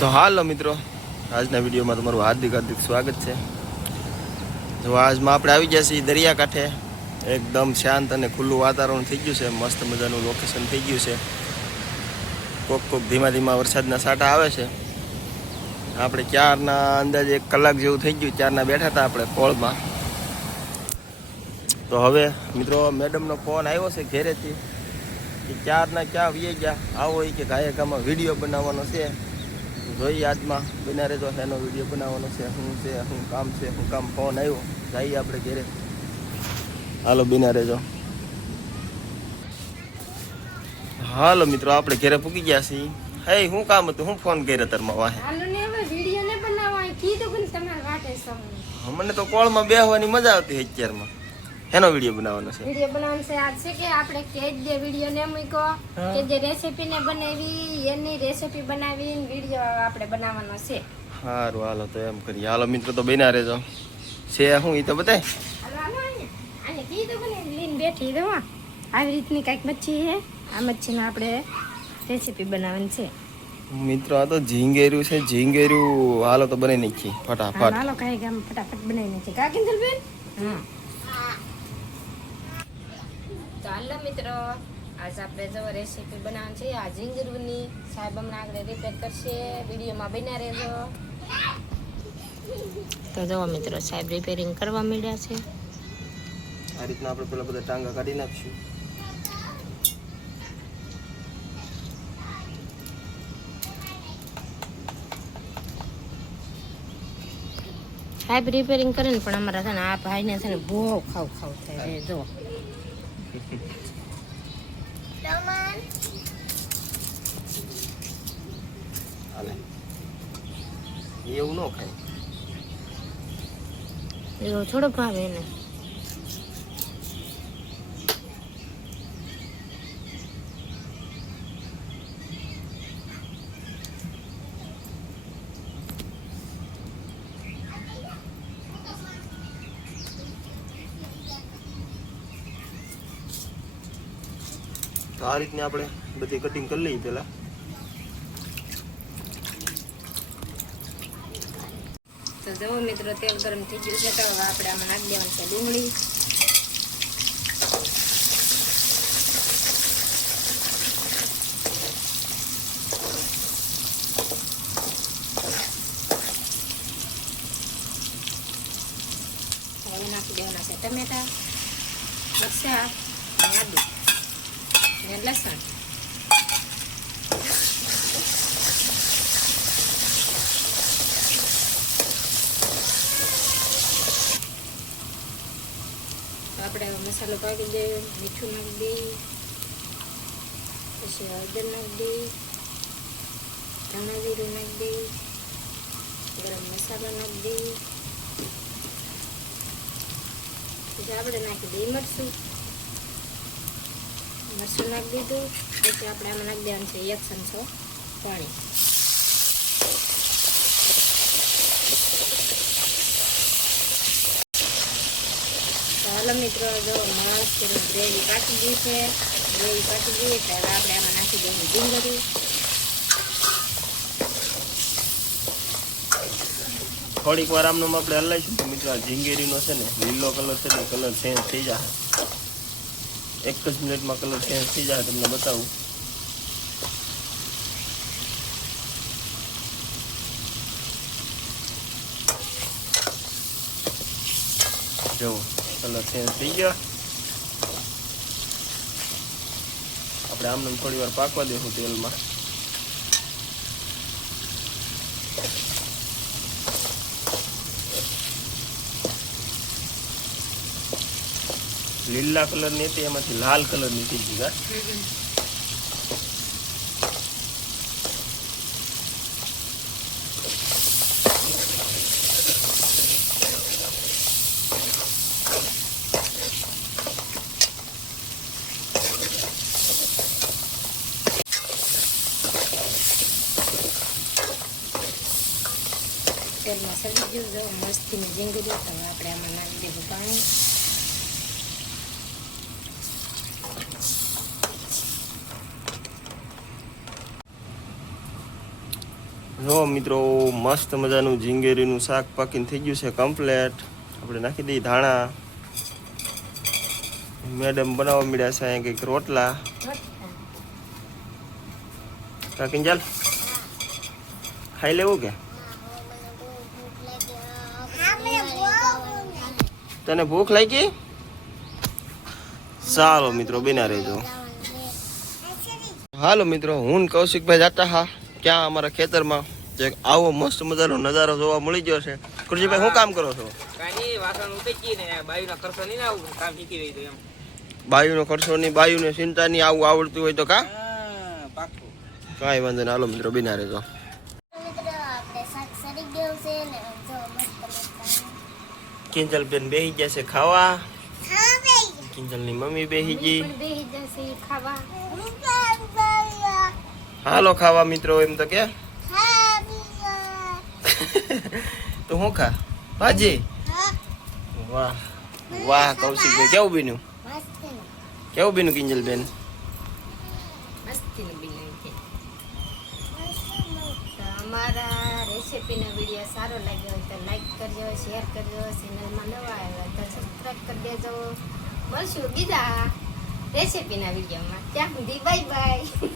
તો હાલો મિત્રો, આજના વિડીયોમાં તમારું હાર્દિક સ્વાગત છે. તો આજમાં આપણે આવી ગયા છીએ દરિયાકાંઠે. એકદમ શાંત અને ખુલ્લું વાતાવરણ થઈ ગયું છે. મસ્ત મજાનું લોકેશન થઈ ગયું છે. કોક ધીમા ધીમા વરસાદના છાંટા આવે છે. આપણે ચારના અંદાજે 1 કલાક જેવું થઈ ગયું, ચારના બેઠા હતા આપણે પોળમાં. તો હવે મિત્રો મેડમનો ફોન આવ્યો છે ઘેરેથી કે ચારના ક્યાં વી ગયા, આવો હોય કે ગાયકામાં વિડીયો બનાવવાનો છે. જોઈએ આજમાં બના રહેજો, એનો વિડીયો બનાવવાનો છે. શું કામ ફોન આવ્યો, જઈએ આપણે ઘેરે. હાલો બના રહેજો. હાલો મિત્રો, આપણે ઘેરે પૂકી ગયા છીએ. હે શું કામ હતું, હું ફોન કર્યો તારમાં વાહે? મને તો કોળમાં બેહવાની મજા આવતી અત્યારમાં. એનો વિડીયો બનાવવાનો છે. વિડીયો બનાવવાનો છે આજ છે કે આપણે કે જે વિડીયો ને મૂક્યો કે જે રેસીપી ને બનાવી એની રેસીપી બનાવીને વિડીયો આપણે બનાવવાનો છે. સારું હાલો તો એમ કરીએ. હાલો મિત્રો તો બના રહેજો. છે હું એ તો બતાય. હાલો આને કીધું બને લીન બેઠી રહો. આવી રીતની કઈક મચ્છી છે. આ મચ્છીને આપણે રેસીપી બનાવવાની છે. મિત્રો આ તો ઝીંગેરું છે, ઝીંગેરું. હાલો તો બનાવી નાખીએ ફટાફટ. હાલો કઈ ગામ ફટાફટ બનાવી નાખીએ. કા કિંજલબેન? હા. તો હાલો મિત્રો, આજ આપણે જો રેસીપી બનાવવાની છે આ ઝીંગરુની. સાહેબ હમણાં આગળ રિપેર કરશે, વિડીયોમાં બન્યા રહેજો. તો જો મિત્રો સાહેબ રિપેરિંગ કરવા માંડ્યા છે. આ રીતના આપણે પેલા બધા ટાંગા કાઢી નાખશું. સાહેબ રિપેરિંગ કરે ને, પણ અમારા છે ને આ ભાઈને છે ને બહુ ખાવ થાય છે. જો એવું ન ખાય, એવું થોડો ભાવે એને. તો આ રીતની આપણે બધી કટિંગ કરી લઈએ પેલા. તો જુઓ મિત્રો, તેલ ગરમ થઈ ગયું છે. તો હવે આપણે આમાં નાખી દેવાની છે ડુંગળી. હવે નાખી દેવાના છે ટમેટા, મરચાં, આદુ ને લસણ. આપણે મસાલો પાકી દઈએ, મીઠું નાખી દઈએ, પછી હળદર નાખી દઈએ, ધાણા જીરું નાખી દઈએ, ગરમ મસાલો નાખી દઈએ, પછી આપણે નાખી દઈએ મરચું નાખી દીધું. પછી આપણે આમાં નાખી દેવાનું છે 1 ચમચો પાણી. હાલો મિત્રો, જો મસ્ત ગ્રેવી પાકી ગઈ છે. ગ્રેવી પાકી ગઈ એટલે હવે આપણે આમાં નાખી દઈએ ઝીંગરું. થોડીક વાર આમનો આપણે હલાવીશું તો મિત્રો આ ઝીંગેરીનો છે ને લીલો કલર છે ને કલર ચેન્જ થઈ જાય. 1 જ મિનિટમાં કલર ચેન્જ થઈ જાય. તમને બતાવું. જો કલર ચેન્જ થઈ ગયો. આપણે આમને થોડી વાર પાકવા દેશું તેલમાં. લીલા કલર ની હતી, એમાંથી લાલ કલર ની થઈ ગઈ. તેલમાં સડી ગયું, જો મસ્તીની ઝીંગરી. હવે આપણે આમાં નાખી દઈશું પાણી. જો મિત્રો મસ્ત મજાનું ઝીંગેરીનું શાક પાકીને થઈ ગયું છે કમ્પ્લેટ. આપણે નાખી દઈએ ધાણા. મેડમ બનાવવા મળ્યા છે અહીંયા કંઈક રોટલા. કાકીને ચાલ ખાઈ લેવું કે તને ભૂખ લાગી? ચાલો મિત્રો બિના રહેજો. હાલો મિત્રો હું ને કૌશિકભાઈ જતા હા ક્યાં અમારા ખેતરમાં જે આવો મસ્ત મજાનો નજારો જોવા મળી ગયો છે. કુરજીભાઈ શું કામ કરો છો? બાયુનો ખર્ચો નહીં, બાયુને ચિંતા નહીં, આવું આવડતું હોય તો કા કાંઈ વાંધો નહીં. હાલો મિત્રો બિના રહેજો. કિંજલબેન બેહી ગયા છે ખાવા. કિંજલની મમ્મી બેહી ગઈ. બેહી જશે ખાવા. હાલો ખાવા મિત્રો. એમ તો કે તો હું ખા ભાજી. વાહ વાહ કૌશિકભાઈ કેવું બીનું? કેવું બીનું કિંજલબેન? મસ્તીનું બિલાઈ છે. તો અમારા રેસીપીનો વિડીયો સારો લાગ્યો હોય તો લાઈક કરજો, શેર કરજો. ચેનલમાં નવા આવ્યા તો સબસ્ક્રાઈબ કરી દેજો. મળશું બીજા રેસીપીના વિડીયોમાં. ત્યાં સુધી બાય બાય.